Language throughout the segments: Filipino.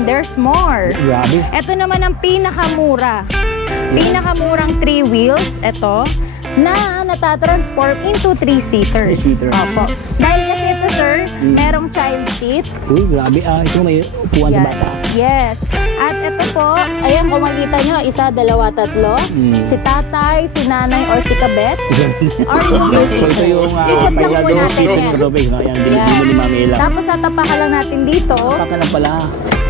and there's more. Grabe. Ito naman ang pinakamura. Pinakamurang 3 wheels, ito, na natatransform into 3-seaters. 3-seater. Opo. Dahil kasi ito, sir, merong child seat. Uy, grabe. Ito may upuan sa bata. Yes. At ito po, ayan, kung makita nyo, isa, dalawa, tatlo. Si tatay, si nanay, or si kabet. Or yung So, ito yung ikot lang po natin yan. Ayan, binili ni Mami Ella. Tapos tatapakan lang natin dito. Tapakan lang pala.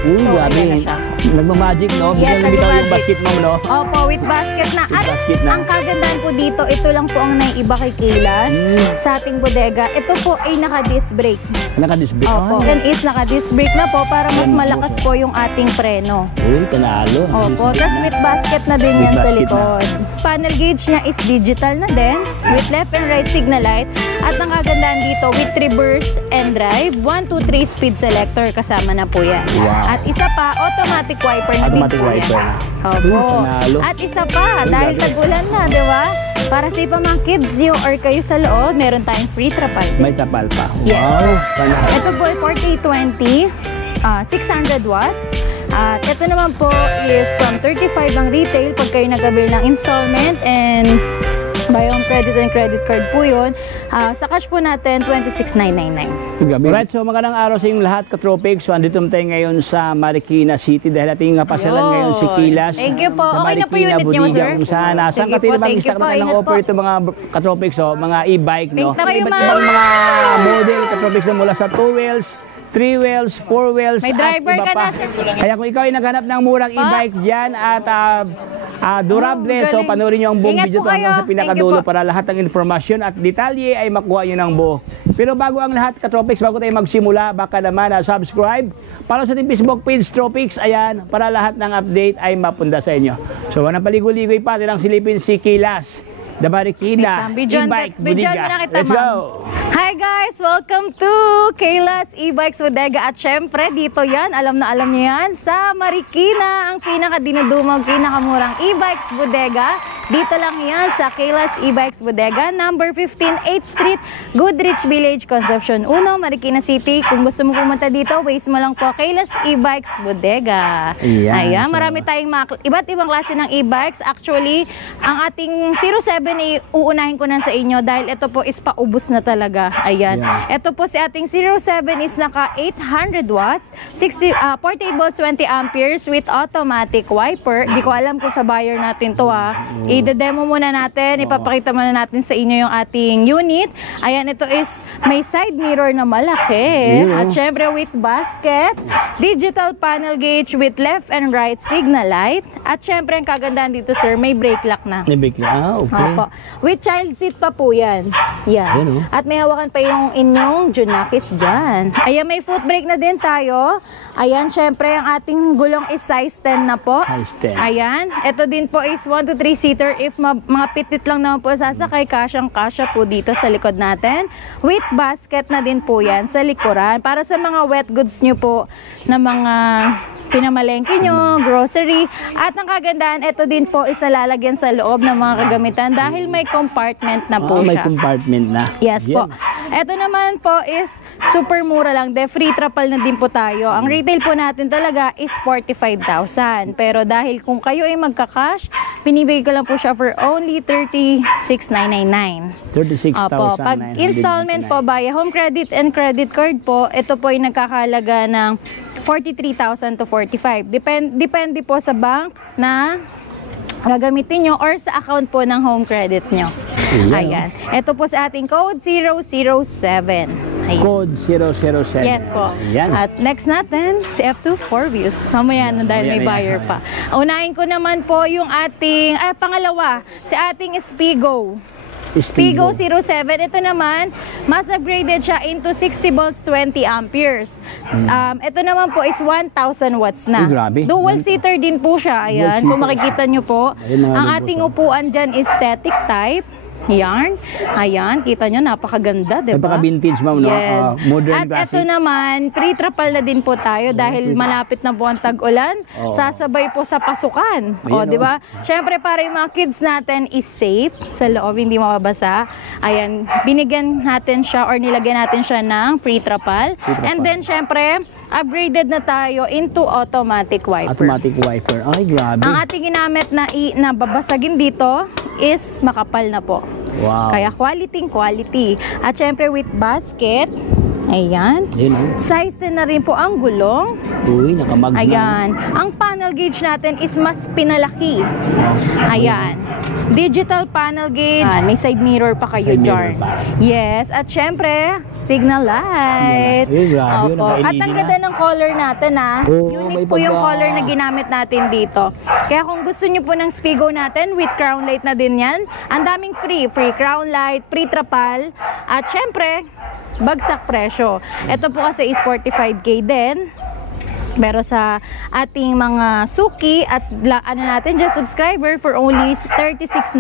Uy, So, grabe. ayan na siya. Nagmamagic, no? Yes, Bigyan nabitaw yung nagmamagic. basket mo, no? Opo, with basket na. With At basket na. ang kagandahan po dito, ito lang po ang naiiba kay Kaylas sa ating bodega. Ito po ay naka-disc brake. Naka-disc brake. Opo, yan is naka-disc brake na po para mas Yan malakas po yung ating preno. Uy, panalo. Opo, tapos with basket na din With yan sa basket likod. Panel gauge niya is digital na din, with left and right signal light. At ang kagandahan dito, with reverse and drive, 1, 2, 3 speed selector, kasama na po yan. Wow. At isa pa, automatic wiper na din Automatic po wiper yan. na. Opo. Panalo. At isa pa, Uy, dahil grabe. tag-ulan na, di ba? Para sa iba mga kids nyo or kayo sa loob, meron tayong free trapal. May tapal pa. Yes. Wow, panalo. Ito po ay 4820, 600 watts. At ito naman po is from 35 ang retail pag kayo nag-avail ng installment, and buy on credit and credit card po yun. Sa cash po natin, 26,999. Alright, so magandang araw sa inyong lahat, ka-tropics. So, andito tayo ngayon sa Marikina City dahil ating pasalan Ayun. ngayon si Kilas. Thank you po. Sa Okay na po Marikina unit niyo, Bodega, sir. kung saan nasa Sige po, katilabang thank isa you po. ng Ingat offer po. ito mga ka-tropics, mga e-bike, no? Thank na kayo, Iba't ma'am. ibang mga model ka-tropics na mula sa 2 wheels, 3 wheels, 4 wheels, May driver at iba ka pa. na, sir. Kaya kung ikaw ay naghanap ng murang e-bike dyan at durable, so galing. panoorin nyo ang buong Ingat video po to hanggang kayo. sa pinakadulo Thank you po. para lahat ng informasyon at detalye ay makuha nyo ng buo. Pero bago ang lahat, ka-tropics, bago tayo magsimula, baka naman subscribe para sa ating Facebook page, Tropics, ayan, para lahat ng update ay mapunda sa inyo. So, wanang paligoy-ligoy pa, nilang silipin si Kilas, the Marikina e-bike Bodega. Let's go! Hi guys! Welcome to Kaylas E-Bikes Bodega. At syempre, dito yan, alam na alam niyo yan, sa Marikina, ang pinaka-dinudumog, pinakamurang e-bikes bodega. Dito lang yan sa Kaylas E-Bikes Bodega, number 15, 8th Street, Goodrich Village, Concepcion 1, Marikina City. Kung gusto mo pumunta dito, waste mo lang po Kaylas E-Bikes Bodega. Ayan, so, marami tayong iba't ibang klase ng e-bikes. Actually, ang ating 07 ay uunahin ko na sa inyo dahil ito po is paubos na talaga. Ayan. Ito po si ating 07 is naka 800 watts, 48 volts, 20 amperes with automatic wiper. Di ko alam kung sa buyer natin to I-demo muna natin, ipapakita muna natin sa inyo yung ating unit. Ayan, ito is may side mirror na malaki. At syempre with basket, digital panel gauge with left and right signal light. At syempre ang kagandahan dito, sir, may brake lock na. Okay. Opo. With child seat pa po yan. Yan. At may hawakan pa yung inyong Junakis dyan. Ayan, may foot brake na din tayo. Ayan, syempre ang ating gulong is size 10 na po. Size 10. Ayan. Ito din po is 1 to 3 seater. If mga pitit lang naman po sasakay, kasyang-kasya po dito sa likod natin. With basket na din po yan sa likuran. Para sa mga wet goods nyo po na mga pinamalengke nyo, grocery. At ang kagandahan, ito din po is lalagyan sa loob ng mga kagamitan dahil may compartment na po May siya. compartment na. Yes po. Ito naman po is super mura lang. Free trapal na din po tayo. Ang retail po natin talaga is 45,000. Pero dahil kung kayo ay magka-cash, pinibigay ko lang po siya for only 36,999. 36,000. Opo. Pag installment po via home credit and credit card po, ito po ay nagkakalaga ng 43,000 to 45. Depende po sa bank na gagamitin nyo or sa account po ng home credit nyo. Ayan. Ito po sa ating code 007. Ayan. Code 007. Yes po. Ayan. At next natin, si F2 4 wheels. Mamaya na dahil may buyer pa. Unahin ko naman po yung ating, pangalawa, si ating Spigo. Spigo 07. Ito naman, mas upgraded siya into 60 volts, 20 amperes. Ito naman po is 1,000 watts na. Grabe. Dual seater din po siya. Ayan, kung makikita nyo po. Ang ating upuan dyan is static type. Yarn. Ayan, kita nyo, napakaganda, diba? Napaka-vintage, ma'am, no? Yes. Modern At classic. ito naman, free trapal na din po tayo dahil malapit na po ang tag-ulan. Sasabay po sa pasukan. O, di ba? Syempre, para yung mga kids natin is safe sa loob, hindi mababasa. Ayan, binigyan natin siya or nilagyan natin siya ng free trapal. And then, syempre, upgraded na tayo into automatic wiper. Automatic wiper. Ay, grabe. Ang ating ginamit na babasagin dito is makapal na po. Wow. Kaya quality. At syempre with basket, ayan. Ayun, oh. Size din na rin po ang gulong. Uy, nakamags na. Ayan. Ang panel gauge natin is mas pinalaki. Ayan. Digital panel gauge. May side mirror pa kayo, Side mirror Jarn. pa. Yes. At syempre, signal light. Ay, grabe. Opo. At ang ganda ng color natin, ha. Oo, may Unique po yung pagka- color na ginamit natin dito. Kaya kung gusto nyo po ng Spigo natin, with crown light na din yan, ang daming free. Free crown light, free trapal. At syempre, bagsak presyo. Ito po kasi is 45K din. Pero sa ating mga suki at ano natin, just subscriber for only 36,999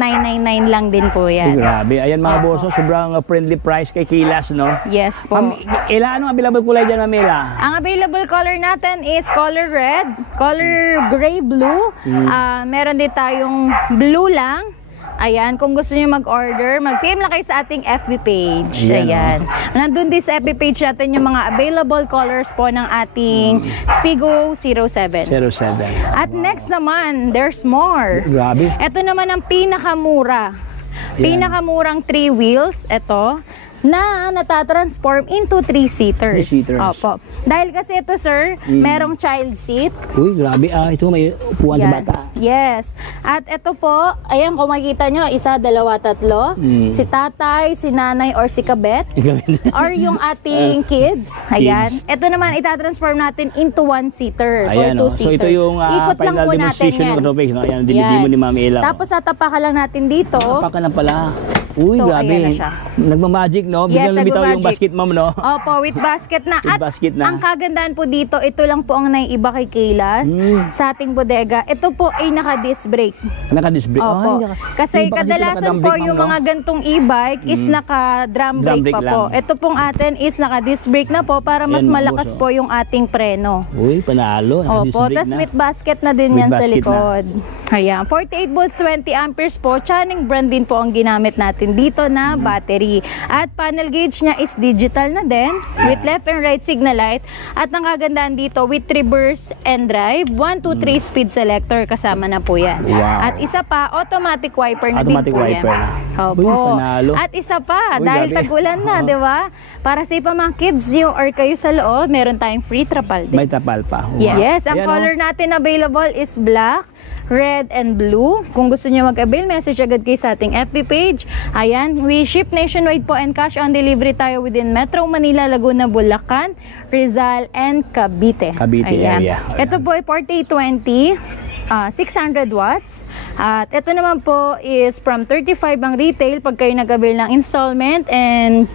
lang din po Ay, yan. grabe. Ayan mga Opo. boso, sobrang friendly price kay Kilas, no? Yes po. Ilan anong available kulay dyan, Mamela? Ang available color natin is color red, color gray blue. Meron din tayong blue lang. Ayan, kung gusto niyo mag-order, mag-PM lang kayo sa ating FB page. Ayan, Ayan. Nandun din sa FB page natin yung mga available colors po ng ating Spigo 07. 07. At next naman, there's more. Grabe. Ito naman ang pinakamura. Ayan. Pinakamurang 3 wheels, ito, na natatransform into 3-seaters. 3-seaters. Opo. Dahil kasi ito, sir, merong child seat. Uy, grabe. Ito may upuan sa Yan. bata. Yes. At ito po, ayan, kung makikita nyo, isa, dalawa, tatlo. Si tatay, si nanay, or si kabet. Or yung ating kids. Ayan. Ito naman, itatransform natin into 1-seater Ayan, or oh. 2-seater. So ito yung Ikot lang final po natin demonstration yan. ng Tropic, no? Ayan, dinidimo ni Mami Ella. Tapos tatapakan lang natin dito. Tapakan na pala. Uy, So, grabe. ayan na siya. Nagmamagic, no? Yes, Biglang lumitaw yung nagmamagic. basket, ma'am, no? Opo, with basket na. With At basket na. ang kagandahan po dito, ito lang po ang naiiba kay Kaylas sa ating bodega. Ito po ay naka-disc brake. Naka-disc brake. Opo. Kasi Yung pa kadalasan naka-drum po brake, yung ma'am, mga no? gantong e-bike is naka-drum Drum brake brake pa po. lang. Ito pong atin is naka-disc brake na po para mas Ayan, mga malakas boss, oh. po yung ating preno. Uy, panalo. Naka-disc Opo, brake tas na. with basket na din With yan sa basket likod. Ayan, 48 volts, 20 amperes po. Channing brand din po ang ginamit natin dito na battery. At panel gauge niya is digital na din with left and right signal light. At ang kagandahan dito with reverse and drive, 1, 2, 3 speed selector kasama na po yan. Wow. At isa pa, automatic wiper na Automatic din po wiper yan. na. Opo. Uy, panalo. At isa pa, Uy, dahil grabe. tagulan na, Oo. di ba? Para sa iba mga kids nyo or kayo sa loob, meron tayong free trapal din. May tapal pa. Wow. Yes, ang Ayan, color oh. natin available is black, red, and blue. Kung gusto nyo mag-avail, message agad kayo sa ating FB page. Ayan, we ship nationwide po and cash on delivery tayo within Metro Manila, Laguna, Bulacan, Rizal, and Cavite. Cavite area. Ito po ay 4820. 600 watts. At ito naman po is from 35 ang retail pag kayo nag-avail ng installment and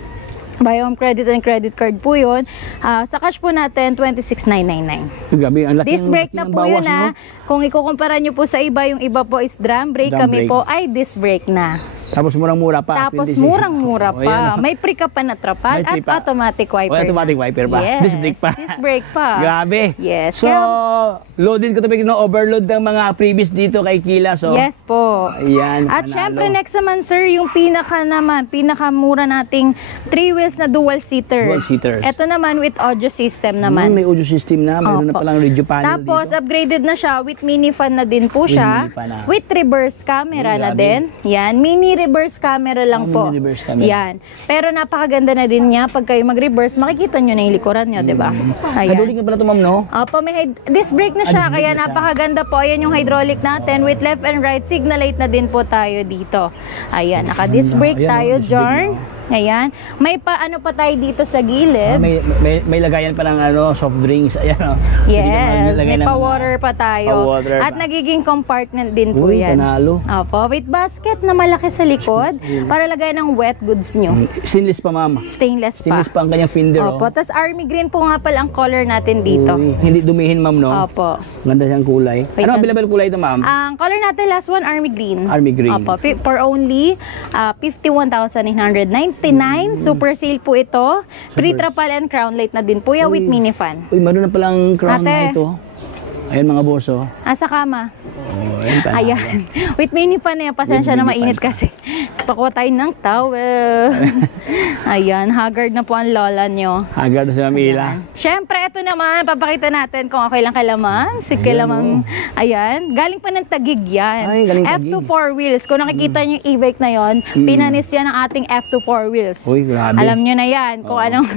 buy home credit and credit card po yun. Sa cash po natin, 26,999. Grabe, ang laki Disc brake na ng po bawas, yun, no? Kung ikukumpara nyo po sa iba, yung iba po is drum brake, Drum kami brake. po ay disc brake na. Tapos murang-mura pa. Tapos 26. murang-mura Oh, ayan, pa. oh. May pre ka pa na trapal May at pre pa. automatic wiper. Oh, automatic wiper pa. Yes. Disc brake pa. Disc brake pa. Grabe. Yes. So, loaded ko to no overload ng mga previous dito kay Kila. So, Yes po. Ayan. At panalo. syempre next naman sir, yung pinakamura nating 3 wheels na dual seater. Dual seaters. Ito naman with audio system naman. May audio system na. Mayroon na Opo. palang radio panel Tapos dito. upgraded na siya with mini fan na din po With siya. mini fan na. With reverse camera Uy, na grabe. din. Yan, mini reverse camera lang po. Mini reverse camera. Yan. Pero napakaganda na din niya pag kayo mag-reverse, makikita nyo na yung likuran nyo, 'di ba? Hydraulic na pala ito, ma'am, no? Opo, may disc brake na siya, disc brake kaya na siya. napakaganda po. Ayan yung hydraulic natin with left and right signal light na din po tayo dito. Ayan, naka-disc brake Ayan, tayo, disc brake Jorn. na. Ayan. May ano pa tayo dito sa gilid. May lagayan pa ng soft drinks. Ayan, oh. Yes, Lagay may ng pa-water pa tayo. pa-water At pa. nagiging compartment din po Uy, yan. panalo. Opo, with basket na malaki sa likod para lagay ng wet goods nyo. Stainless pa, ma'am. Stainless pa. Stainless pa ang kanyang fender, Opo, tas army green po nga pala ang color natin dito. Uy, hindi dumihin, ma'am, no? Opo. Ganda siyang kulay. Wait Ano lang. available kulay ito, ma'am? Ang color natin, last one, army green. Army green. Opo, for only 51,999. Super sale po ito. Free trapal and crown light na din po yan with mini fan. Uy, meron na palang crown na Ate. ito. Ayan mga boss, oh. Sa kama. Oh, ayan, talaga. Ayan. With mini fan na yan. Pasensya With na mini mainit fan. kasi. Pakuha tayo ng towel. Ayan. Haggard na po ang lola nyo. Agad sa Mamila. Siyempre, ito naman. Papakita natin kung okay lang kay Lamang. Si kay Lamang. Ayan. Galing pa ng Tagig yan. Ay, galing Taguig. F2 4 wheels. Kung nakikita nyo yung e-bike na yon, pinanis yan ng ating F2 4 wheels. Uy, grabe. Alam nyo na yan. Kung Oo. anong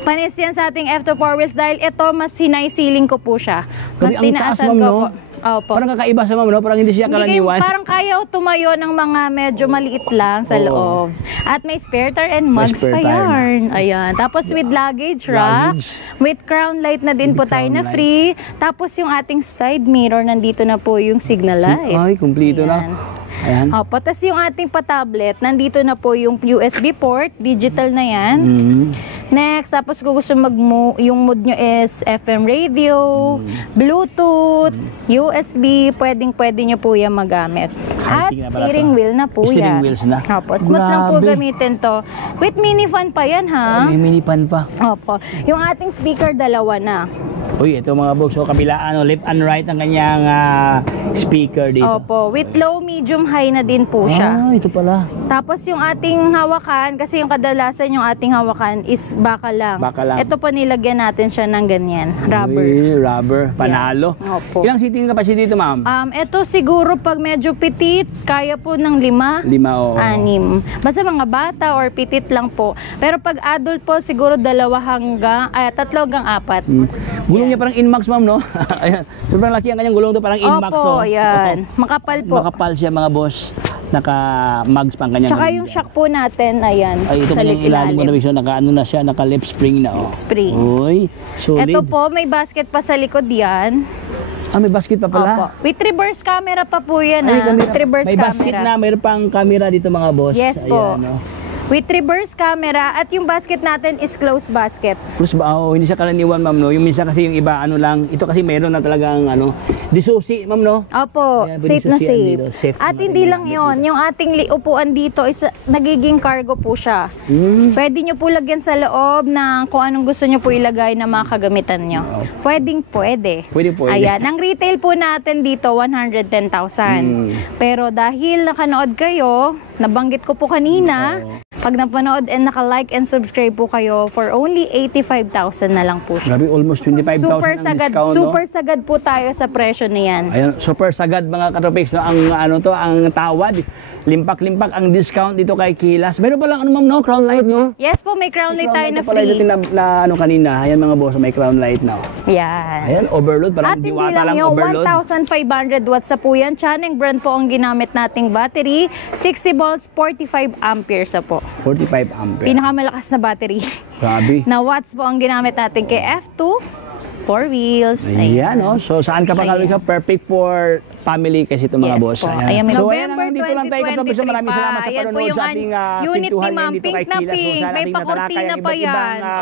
panis yan sa ating F2 4 wheels dahil ito mas hinay-ceiling ko po siya. Mas Grabe, ang taas, tinaasan ma'am, ko no? po. Opo. Parang kakaiba sa ma'am, no? Parang hindi siya Hindi kayo, karaniwan. parang kaya tumayo ng mga medyo maliit lang sa Oo. loob. At may spare tire and May mugs spare pa tire na. yarn. Ayan. Tapos with luggage rack. Luggage. With crown light na din With po tayo crown na light. free. Tapos yung ating side mirror, nandito na po yung signal light. Ay, kumpleto Ayan. na. Ayan. Opo, tapos yung ating pa-tablet, nandito na po yung USB port, digital na yan. Next, tapos kung gusto yung mode nyo is FM radio, Bluetooth, USB, pwedeng-pwede nyo po yan magamit. At High-tech na pala steering to. wheel na po Steering yan. wheels na. Opo, smooth lang po Grabe. gamitin to. With mini fan pa yan ha. May mini pan pa. Opo, yung ating speaker dalawa na. Uy, ito mga boss, so kabilaan, no? Left and right ang kanyang speaker dito. Opo, with low, medium, high na din po siya. Ah, ito pala. Tapos yung ating hawakan, kasi yung kadalasan yung ating hawakan is baka lang. Baka lang. Ito po nilagyan natin siya ng ganyan, rubber. Uy, rubber. Panalo. Yeah. Opo. Ilang seating capacity dito, ma'am? Ito siguro pag medyo petit, kaya po ng 5, 5 o 6. Basta mga bata or petit lang po. Pero pag adult po, siguro 3 hanggang 4. Gulong niya parang Inmax, ma'am, no? Ayan. Sobrang laki ang kanyang gulong to, parang Inmax. Opo, oh. yan. Makapal po. Makapal siya, mga boss. Naka-mugs pang kanyang. Tsaka yung shock po natin, ayan, Ay, ito sa kanyang ilalim mo na ilalim. bisyo. Naka-ano na siya, naka-lip spring na, oh. Spring. Uy, solid. Ito po, may basket pa sa likod yan. Ah, may basket pa pala. Opo. With reverse camera pa po yan, Ay, With reverse may basket camera. na, mayroon pang camera dito, mga boss. Yes po. Ayan, oh. With reverse camera at yung basket natin is closed basket. Plus ba, oh, hindi siya karaniwan, ma'am, no? Yung minsan kasi yung iba, ano lang, ito kasi mayroon na talagang, ano, disusi, ma'am, no? Opo, Ayan, safe na disusian safe. dito. Safe At na hindi rin lang namin yon, yung ating upuan dito is nagiging cargo po siya. Pwede nyo po lagyan sa loob ng kung anong gusto nyo po ilagay na mga kagamitan nyo. Pwede. Pwede. Ayan, ang retail po natin dito 110,000. Pero dahil nakanood kayo, nabanggit ko po kanina, pag napanood and naka-like and subscribe po kayo, for only 85,000 na lang po siya. Grabe, almost 25,000 Super ang sagad, discount, no? super sagad po tayo sa presyo na yan. Ayan, super sagad, mga katropics, no? Ang, ano to, ang tawad. Limpak-limpak ang discount dito kay Kilas. Meron pa lang, ano, ma'am, no? Crown light, no? Yes po, may crown light tayo na pala free. yung na, ano, kanina. Ayan, mga boss, may crown light na. Yan. Ayan, overload. Parang At hindi diwata lang lang yung overload. 1,500 watts sa po yan. Chaneng brand po ang ginamit nating battery. 60 volts, 45 amperes na po. 45 ampere. Pinakamalakas na battery. Grabe. Na watts po ang ginamit natin kay F2, 4 wheels. Ayan, no? So, saan ka pa Ayan. ka? Perfect for family kasi ito, mga Yes boss. po. Ayan, may So, November ayan, dito lang tayo, katropics. 2023 Maraming salamat sa pa. Ayan po panonood yung sa ating unit ni pintuhan Ma'am, ngayon dito pink kay na Kilas. pink. Kung saan May ating pakortina natalakay ang pa iba't ibang, yan.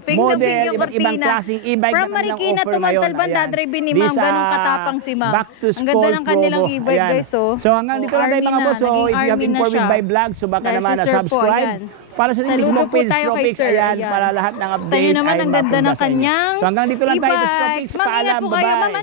Pink na model, pink yung iba't ibang kortina. klaseng e-bike From na kanilang Marikina offer to ngayon. Montalban, Ayan. dadrive ni This, Ma'am. Ganun katapang si Ma'am. Back to Ang ganda school ng kanilang promo. e-bike, Ayan. guys. Oh. So, hanggang dito lang tayo, mga Army boss. So, na, if you have naging been army na informed siya. by vlog, so baka Dahil naman si Sir po, na-subscribe. ayan. Para sa Saludo Facebook po page, tayo kay Tropics, Sir. ayan, Ayan. para lahat ng update Tayo naman, ay ang ganda mapunta ng sa inyo. kanyang So, hanggang dito lang tayo, e-bikes. Tropics. Ma'am, ingat Paalam, po kayo, bye-bye. Ma'am.